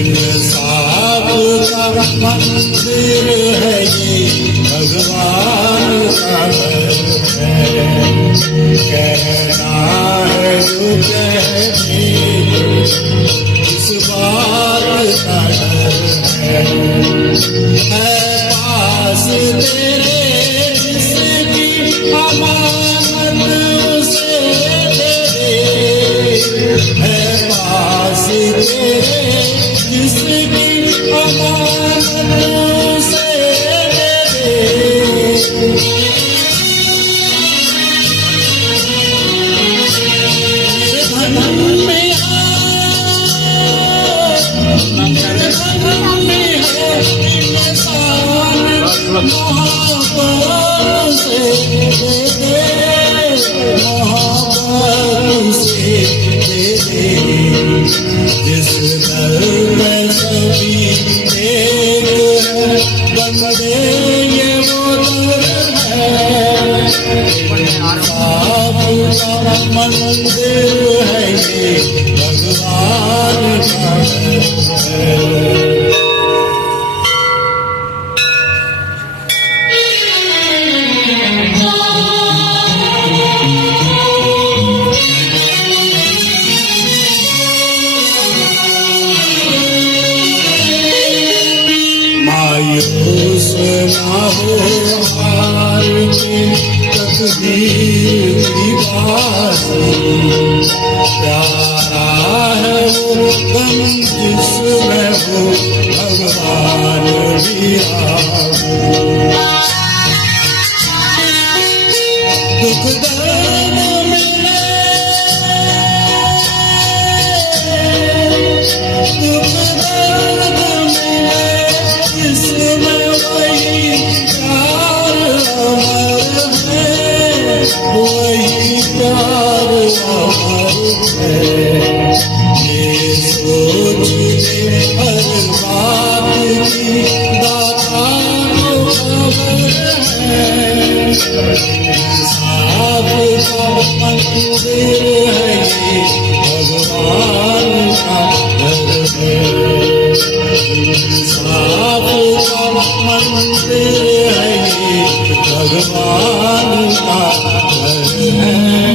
इंसाफ का मंदिर है ये, भगवान का घर है। कहना है जो कहते, इस बात का डर है। पास तेरे जिसकी अमानत उसे दे दे, है पास तेरे जिसकी अमानत उसे दे दे। धन में मोहब्बत से दे दे, मोहब्बत से दे दे। जिस दर में सभी एक है, बंदे ये वो दर है। इंसाफ का मंदिर है ये, भगवान का घर है। मायूस ना हो हार के तकदीर की बात, प्यारा है वो गम जिसमें हो भगवान भी आए। दुख दर्द मिले, दुख दर्द मिले, जिसमें वही प्यार अमर है, वही प्यार अमर है। ये सोच ले हर बात की, दाता को खबर है। इंसाफ का मंदिर है ये, भगवान का घर है। इंसाफ का मंदिर है ये, भगवान का घर है।